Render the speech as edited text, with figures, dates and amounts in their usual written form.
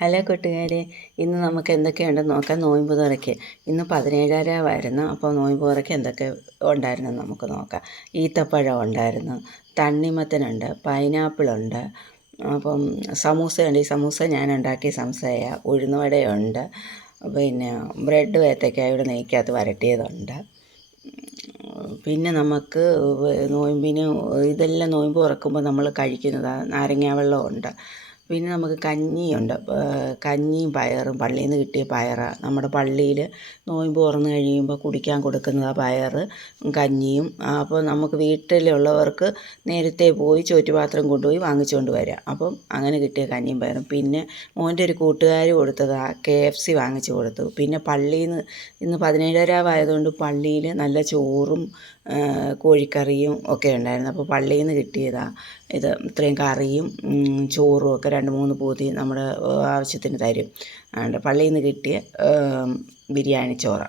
Hello കൂട്ടുകാരെ, ഇന്ന് നമുക്ക് എന്തൊക്കെയുണ്ടെന്ന് നോക്കാം. നോയമ്പ് തുറയ്ക്ക് ഇന്ന് 17 അപ്പോൾ നോയമ്പ് തുറയ്ക്ക് എന്തൊക്കെ ഉണ്ടായിരുന്നെന്ന് നമുക്ക് നോക്കാം. ഈത്തപ്പഴം ഉണ്ടായിരുന്നു, തണ്ണിമത്തനുണ്ട്, പൈനാപ്പിളുണ്ട്, അപ്പം സമൂസയുണ്ട്. ഈ സമൂസ ഞാൻ ഉണ്ടാക്കിയ സമൂസയാണ്. ഉഴുന്നുവടയുണ്ട്, പിന്നെ ബ്രെഡ് ഏത്തയ്ക്കായുടെ നെയ്ക്കകത്ത് വരട്ടിയതുണ്ട്. പിന്നെ നമുക്ക് നോയമ്പിന് ഇതെല്ലാം നോയമ്പ് തുറക്കുമ്പോൾ നമ്മൾ കഴിക്കുന്നതാണ്. നാരങ്ങാ വെള്ളമുണ്ട്. പിന്നെ നമുക്ക് കഞ്ഞിയുണ്ട്. കഞ്ഞിയും പയറും പള്ളിയിൽ നിന്ന് കിട്ടിയ പയറാണ്. നമ്മുടെ പള്ളിയിൽ നോയമ്പ് തുറന്ന് കഴിയുമ്പോൾ കുടിക്കാൻ കൊടുക്കുന്നതാണ് പയർ കഞ്ഞിയും. അപ്പോൾ നമുക്ക് വീട്ടിലുള്ളവർക്ക് നേരത്തെ പോയി ചോറ്റുപാത്രം കൊണ്ടുപോയി വാങ്ങിച്ചുകൊണ്ട് വരാം. അപ്പം അങ്ങനെ കിട്ടിയ കഞ്ഞിയും പയറും. പിന്നെ മോൻ്റെ ഒരു കൂട്ടുകാർ കൊടുത്തതാണ്, KFC വാങ്ങിച്ചു കൊടുത്തു. പിന്നെ പള്ളിയിൽ നിന്ന് ഇന്ന് 17 ആയതുകൊണ്ട് പള്ളിയിൽ നല്ല ചോറും കോഴിക്കറിയും ഒക്കെ ഉണ്ടായിരുന്നു. അപ്പോൾ പള്ളിയിൽ നിന്ന് കിട്ടിയതാണ് ഇത്. ഇത്രയും കറിയും ചോറും ഒക്കെ 2-3 പൊതി നമ്മുടെ ആവശ്യത്തിന് തരും. പള്ളിയിൽ നിന്ന് കിട്ടിയ ബിരിയാണി ചോറ്.